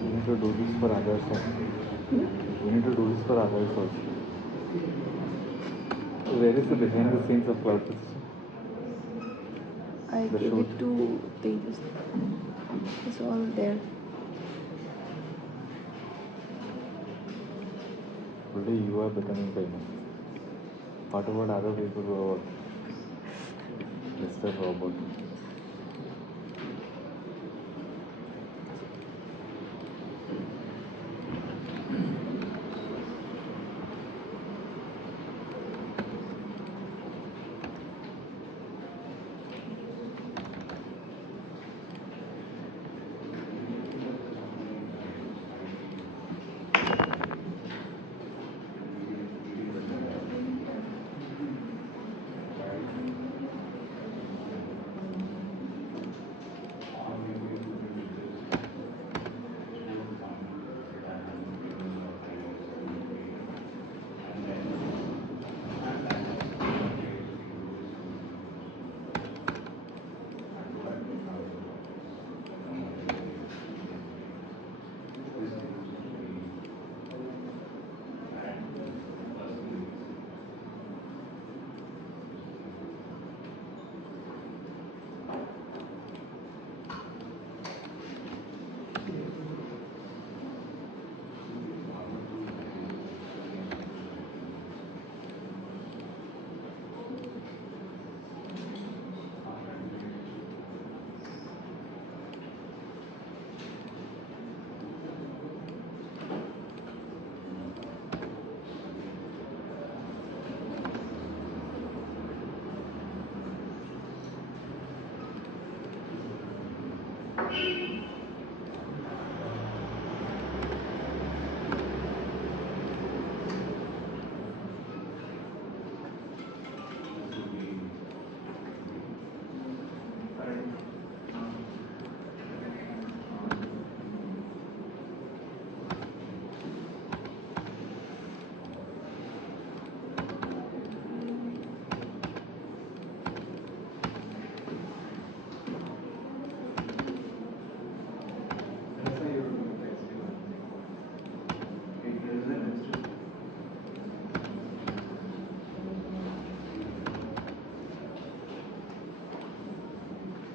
We need to do this for others also. We need to do this for others also. Where is the behind the scenes of cloud system? I The gave shoot. it to Tejas. It's all there. Today you are becoming famous. What about other people who are Mr. Robot?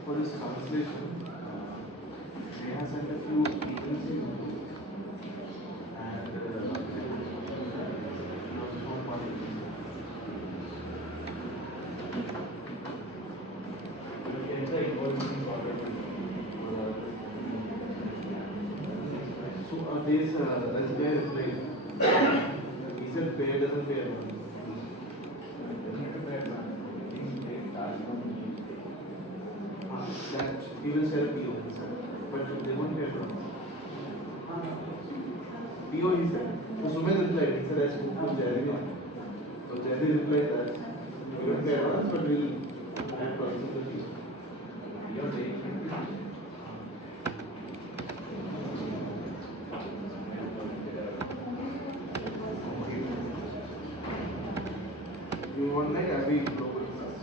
For this translation, Neha sent a few emails to me, and there was not one email. We'll get the invoicing sorted because I was just working on it. So there's a guy replied. He said pay doesn't pay advance. Doesn't have to pay advance. Getting paid last month means pay. That he will share a PO, he said, but they won't pay advance. PO he said. So Sumit replied, he said I spoke to Jerry. So Jerry replied that we won't pay advance, but I am processing the PO. Your date should be Tuesday. Sumit was there. You want like Abby Global Plus?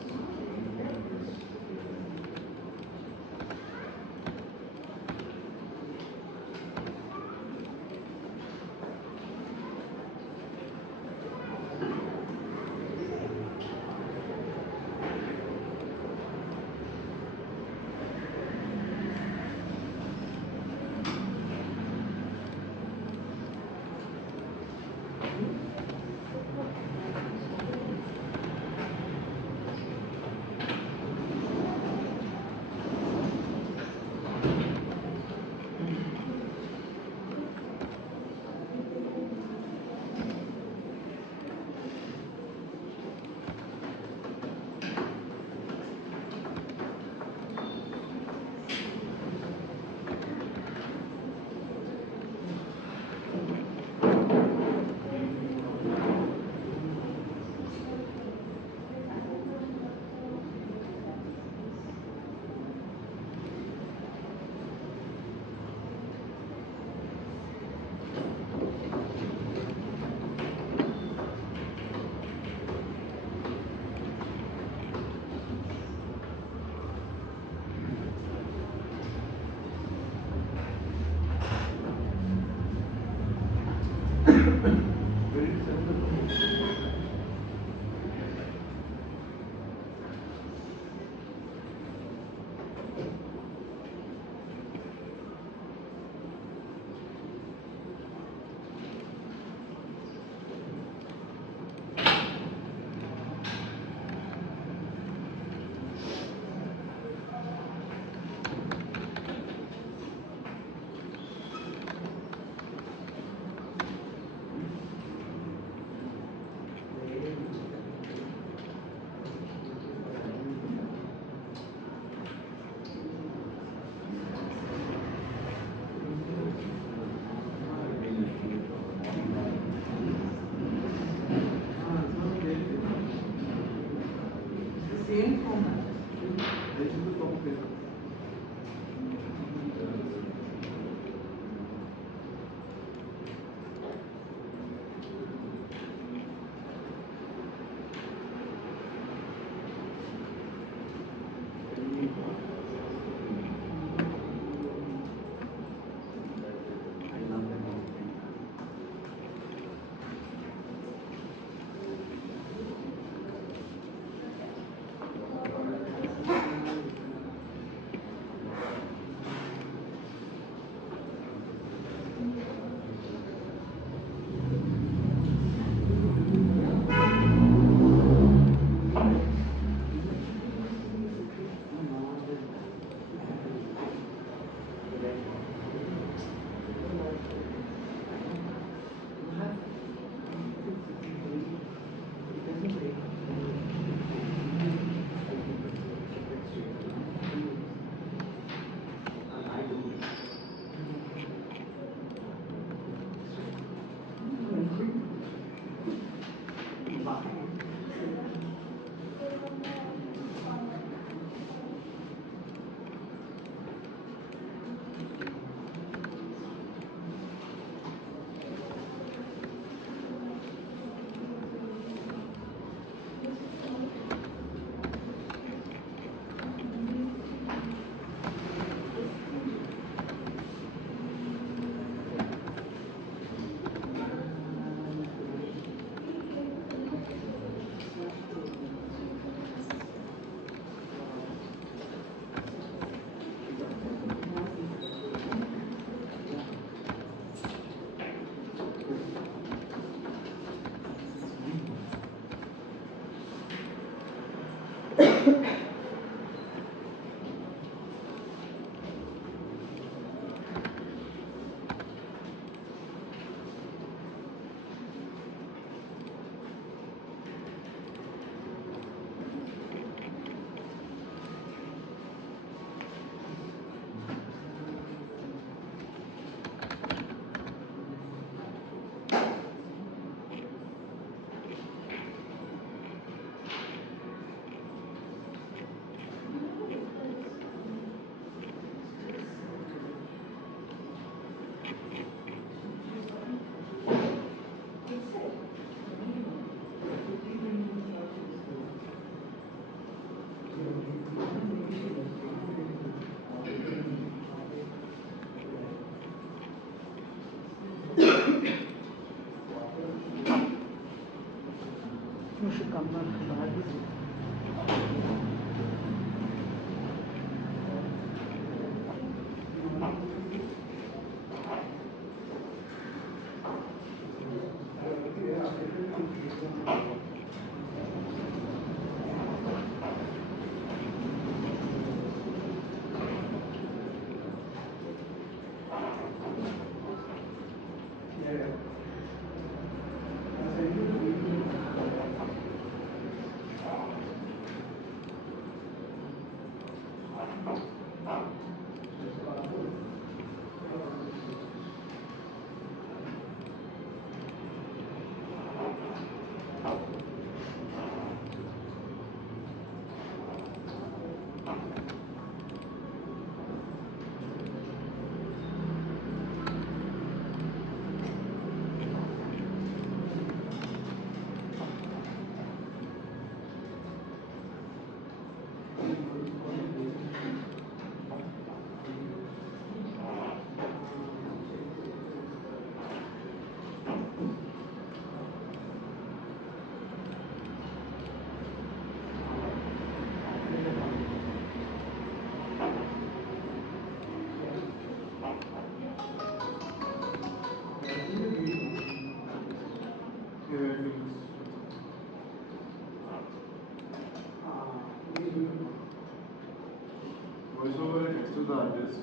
Voice over and next to the artist.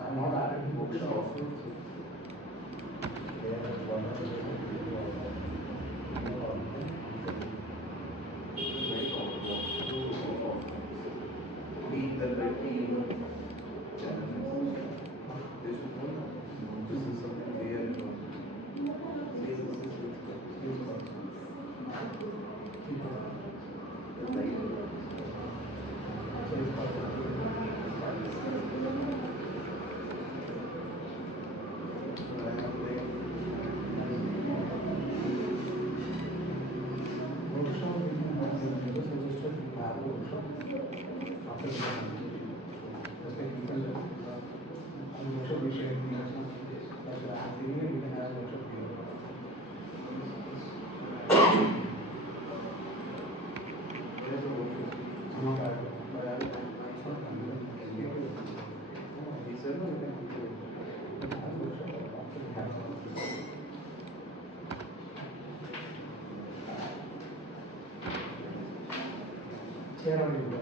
I'm not attending workshops. There are one or two Very common walk through of being the like team challenges. They should know that. This is something they are involved in. Same this is with youth councils. The right to so I have like workshop in the house. I never suggested you have a workshop after the conversation. Just like people, workshop we share the notes, but as senior we can have a workshop here. there's a workshop. No, but it's not considered related. No, He said we can have a workshop after we have a share on yoga.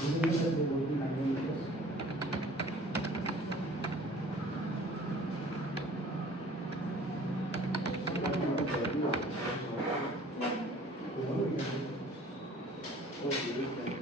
Do you know that there would be manual lectures? Tomorrow we can do. Oh, he will send this.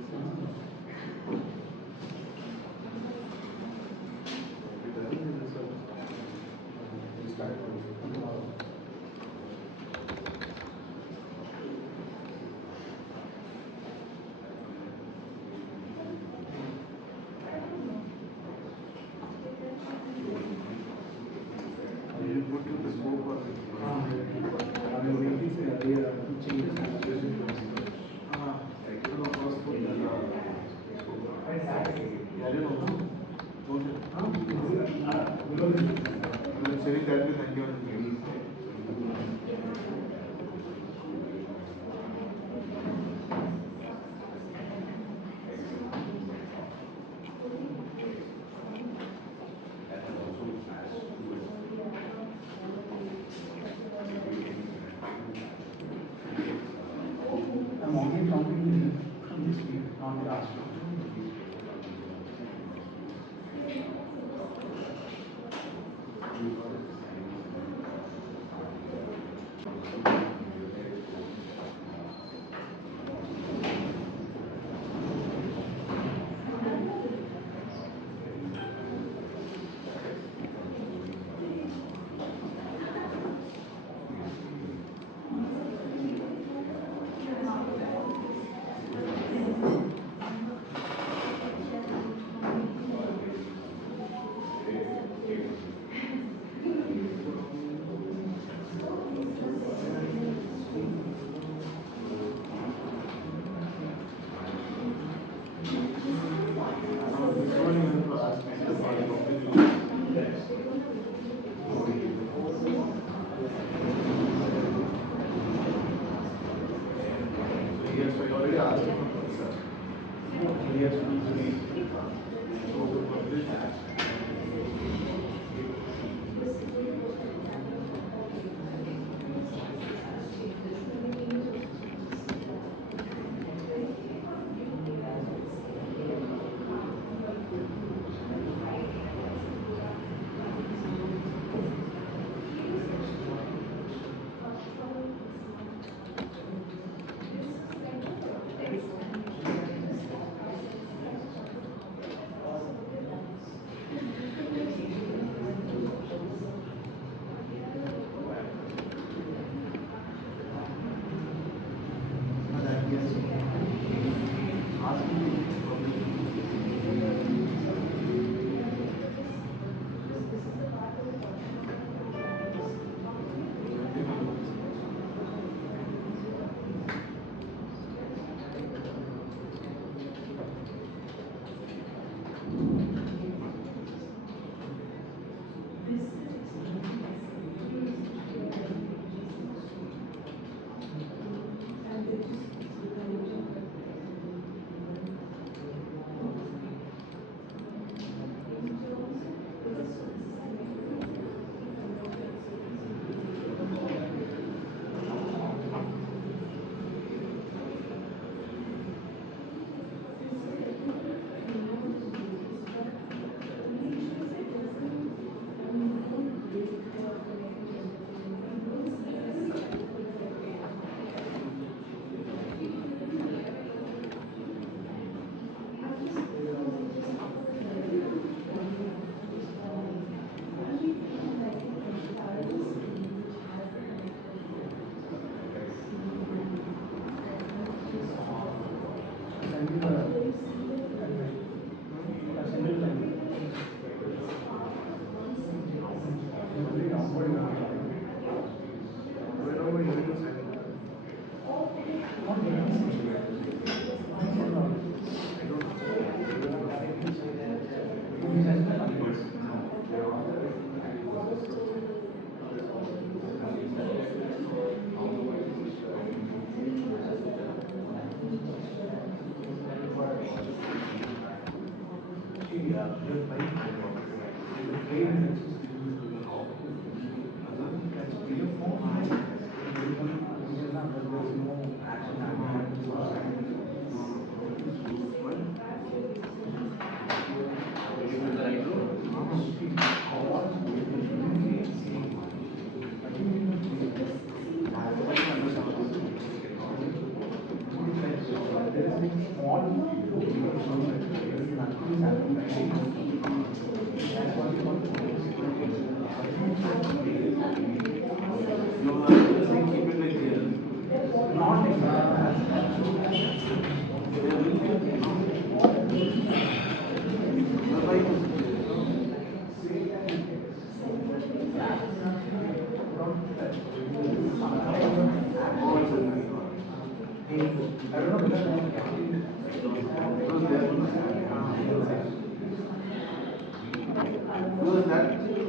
Because that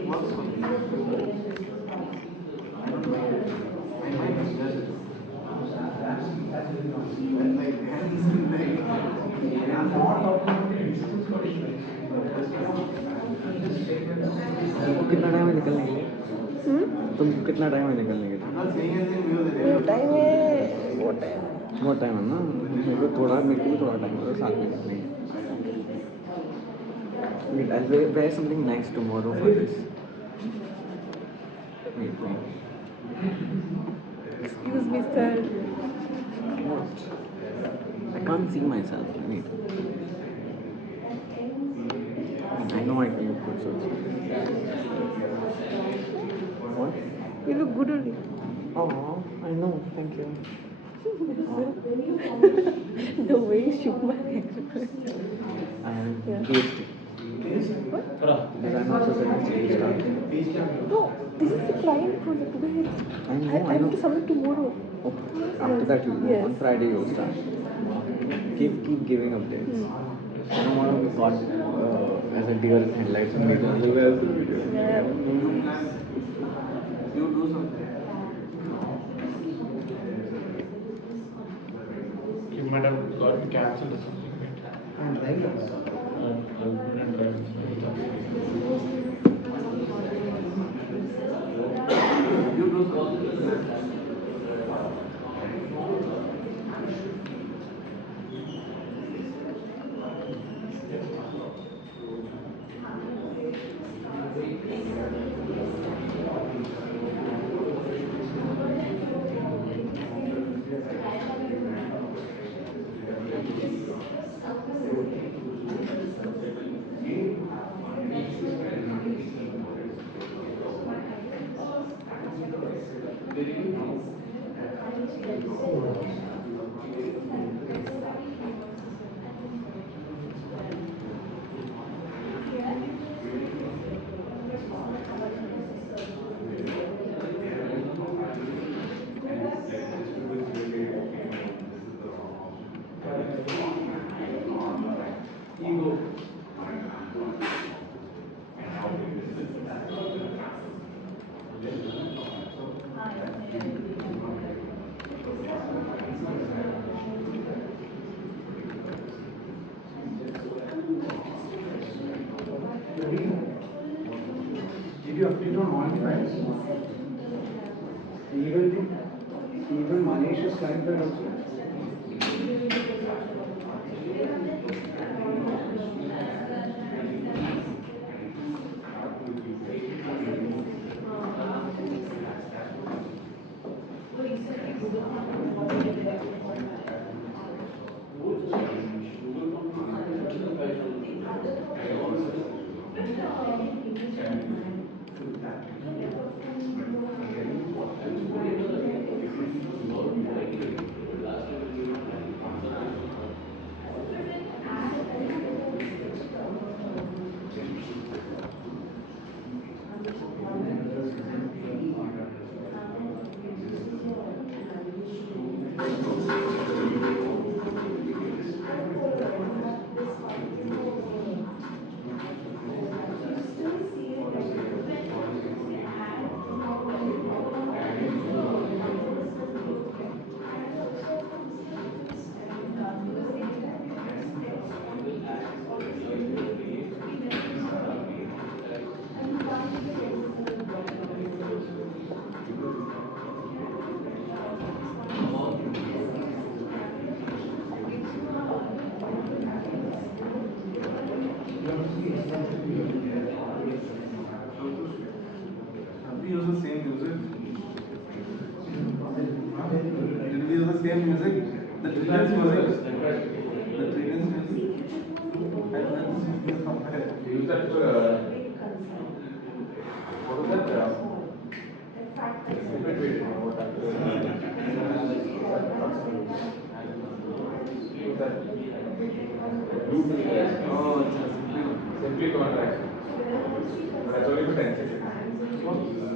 works for me. I don't mind it. I mind it just when like hands and like I'm not talking about the distance for it. तुमको कितना time है निकलने के लिए? तुमको कितना time है निकलने के I'm लिए? not saying anything because ये टाइम है वो टाइम बहुत टाइम है ना, मेरे को भी थोड़ा टाइम है साथ में निकलने के। Wait, I'll wear something nice tomorrow for this. Wait. Excuse me sir What? I can't see myself. Wait. I know I can look good, so. What? You look good only Oh, I know. Thank you. The way you shook my head I am Yeah. PhD. Design also said no this is the client project where I know, I I have know. to submit tomorrow After that, you Yes. on Friday you'll start. Keep giving updates. I don't want to be caught as a deer in headlights and meet another yeah. you do something. You might have gotten cancelled or something, right? You do something. Did you update on all the files? Even Manish's client file also? Have we used the same music? Did we use the same music? The Trillions music? The Trillions music? And then this music from where? We use that for what was that? Secret video. What that was. Use that. Oh, it's Simply contract. But that's only for 10 seconds.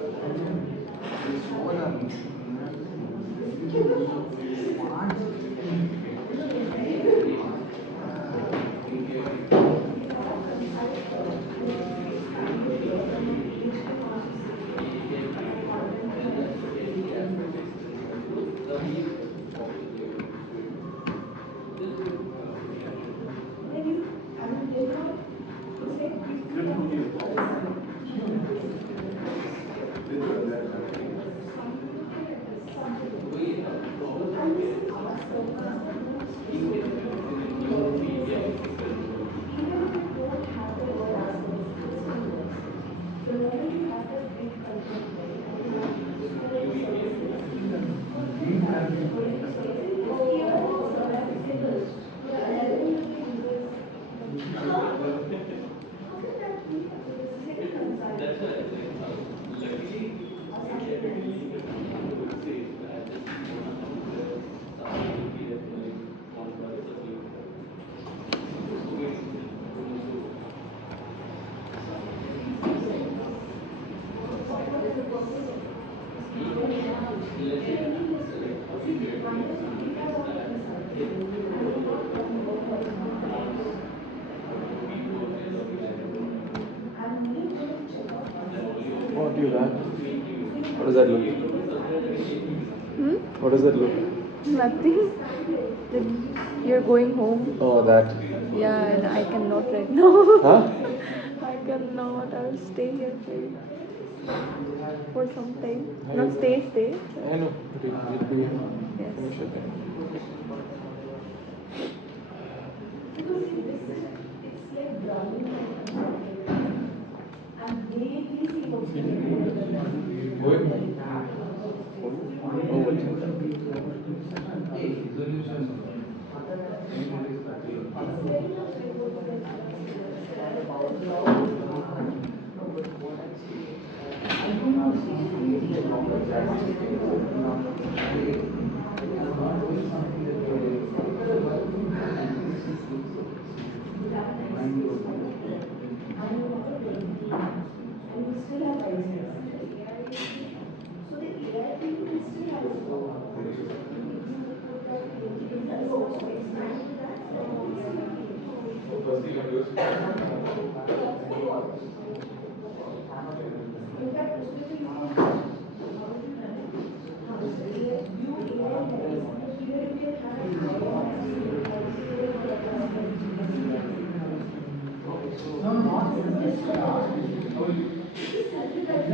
What do you got? What does that look? What does that look? Nothing. That you're going home. Oh, that. Yeah, and I cannot right now. Huh? I cannot. I'll stay here for some time. Not stay. I know. It'll be Yes. finish it then.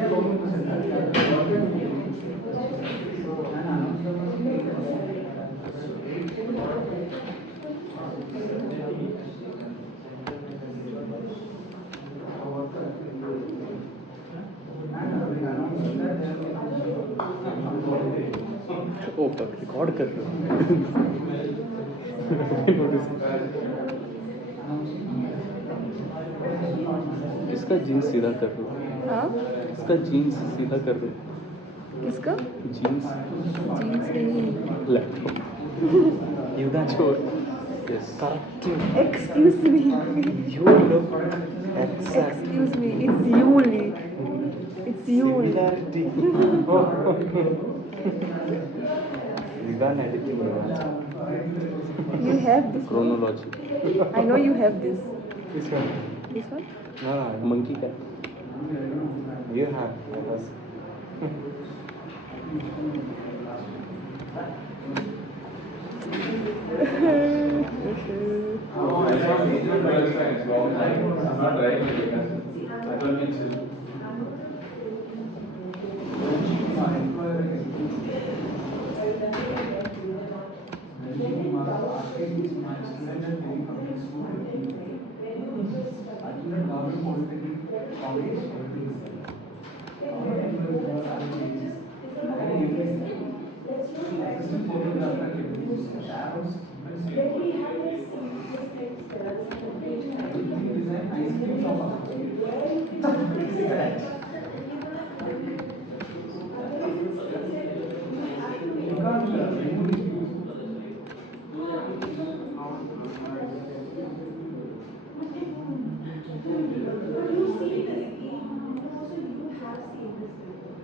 Oh, what's in that? Oh, fuck, record कर रहे हो इसका jeans सीधा कर दो हाँ? इसका jeans सीधा कर दो किसका? जीन्स जीन्स नहीं. Laptop you that show yes Excuse me. you look exactly Excuse me. It's you only. It's you only. similarity you got editing You have this. chronology I know you have this. this one This one? no monkey cat you have yes. But you've seen this, even also you have seen this before.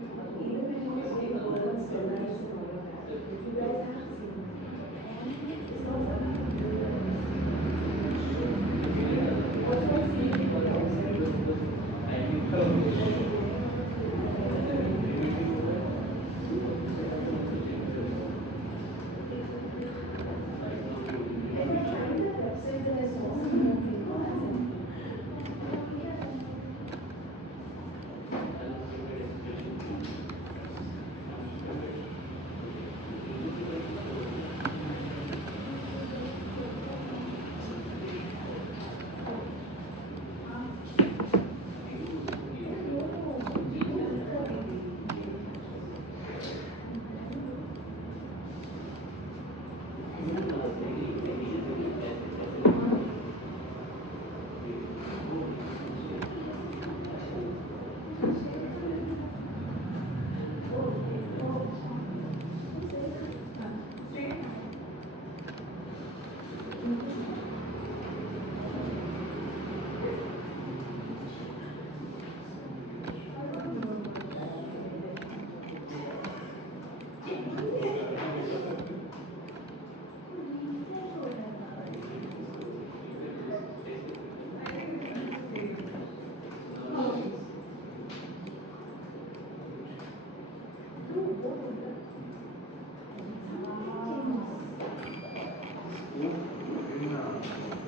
Even when you were saying about steroids and all of that, you guys have seen this before. It's not something that you don't understand. It should be. You've also seen people outside getting on the floor and I tried their websites and I saw some of the things.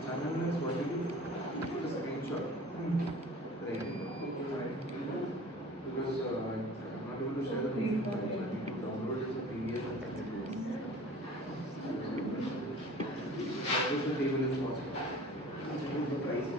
Channel is what you do? Put a screenshot. Right. Because I'm not able to share the PDF file, so I need to download it as a PDF and send it to you. How is the table is possible? The price.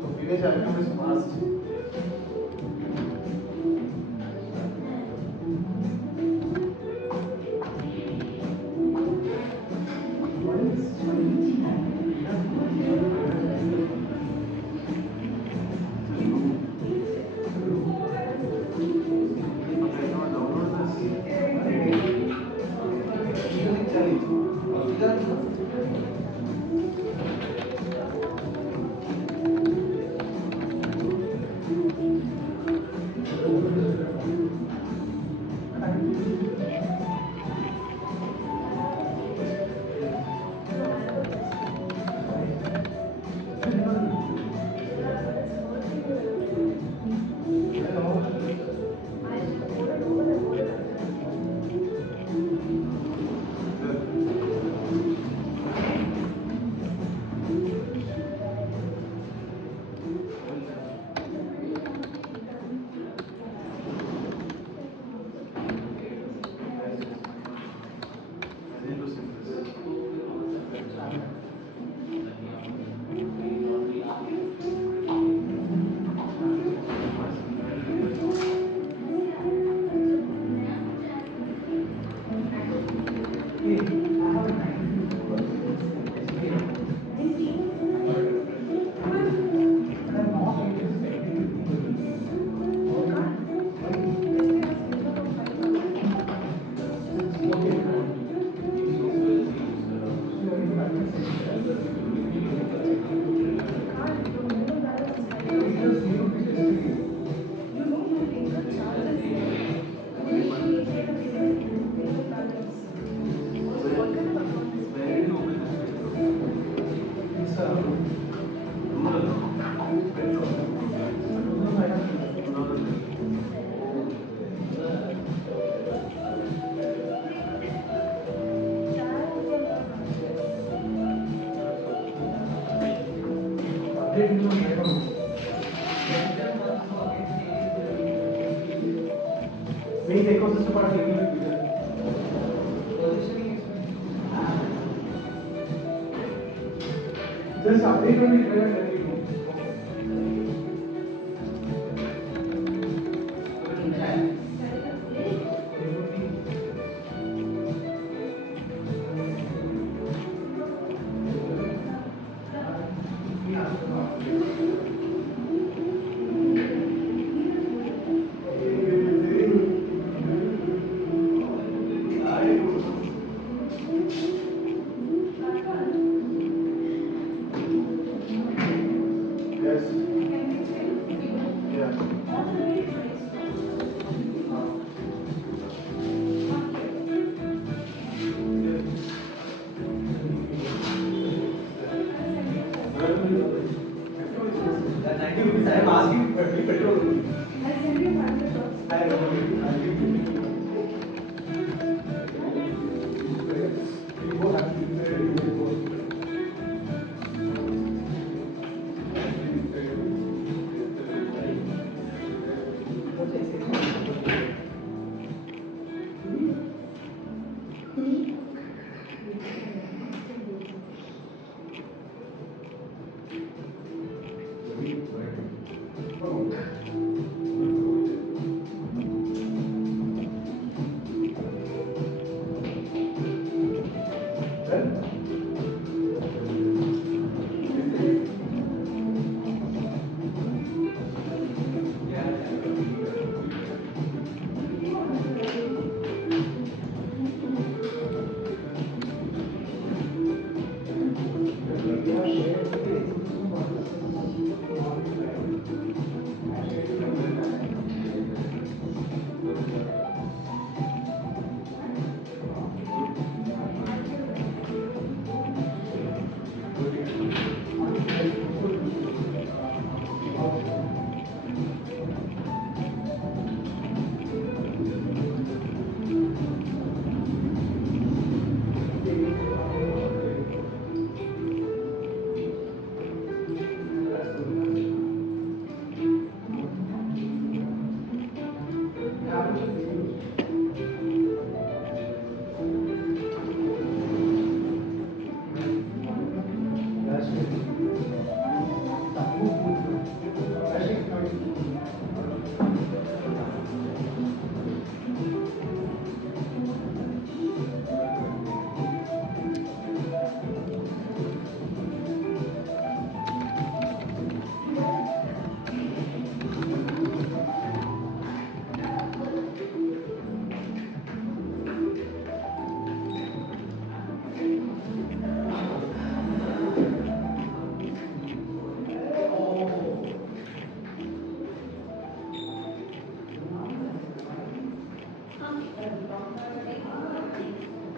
To finish item is fast. Okay, now download this. Music challenge. Make the ecosystem part a little bit bigger. Just update on it and let me know. Yes. Yeah. That 90 rupees I am asking for free petrol. I'll send you 500 bucks. I don't know. I'll give you. You go have to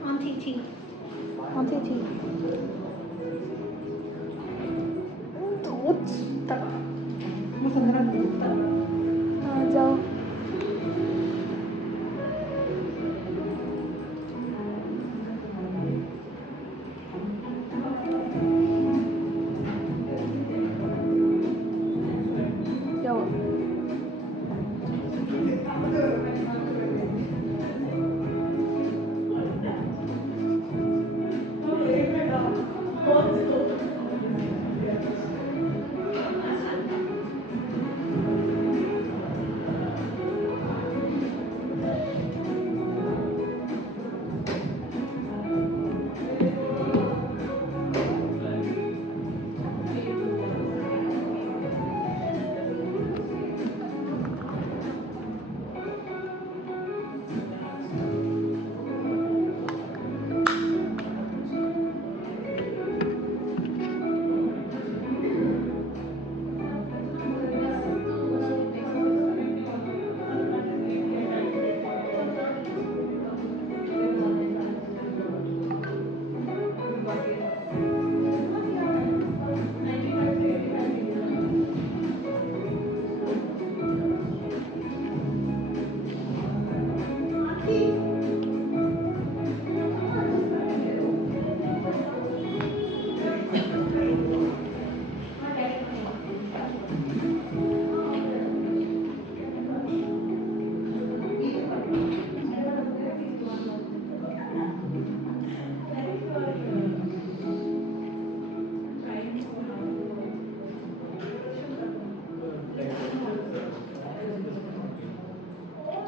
On TT. On TT. हाँ जाओ. जाओ.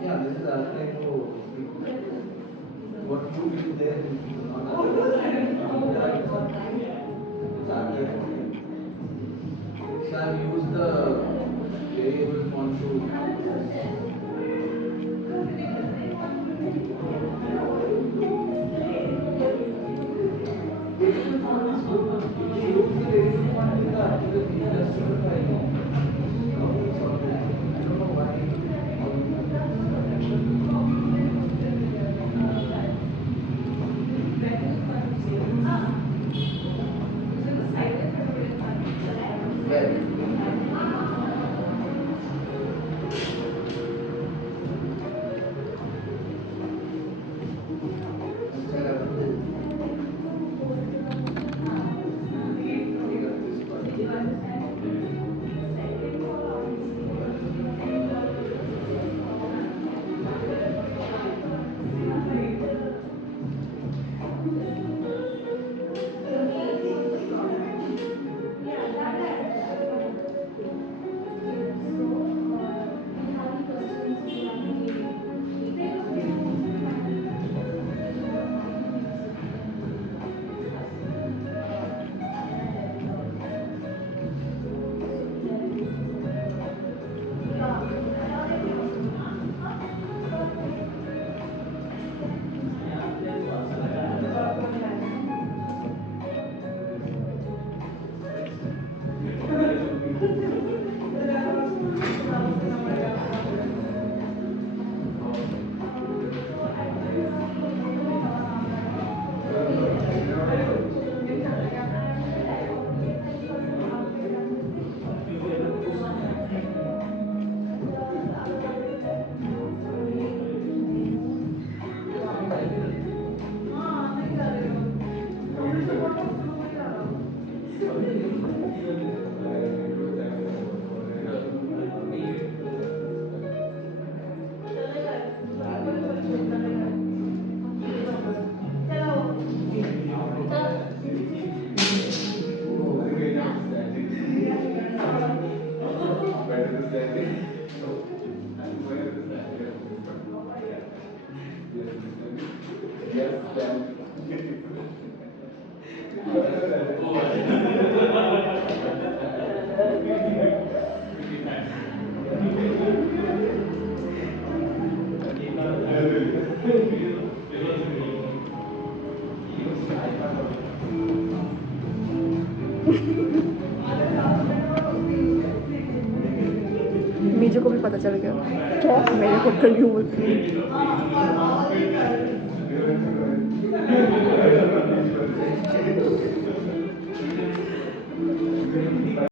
Yeah, this is asking to what you will there not others. It's archaic. So I've used the variable font to use the variable font in the article just simplify it. Problem solved. I don't know why. मीजो को भी पता चल गया क्या मेरे को contribute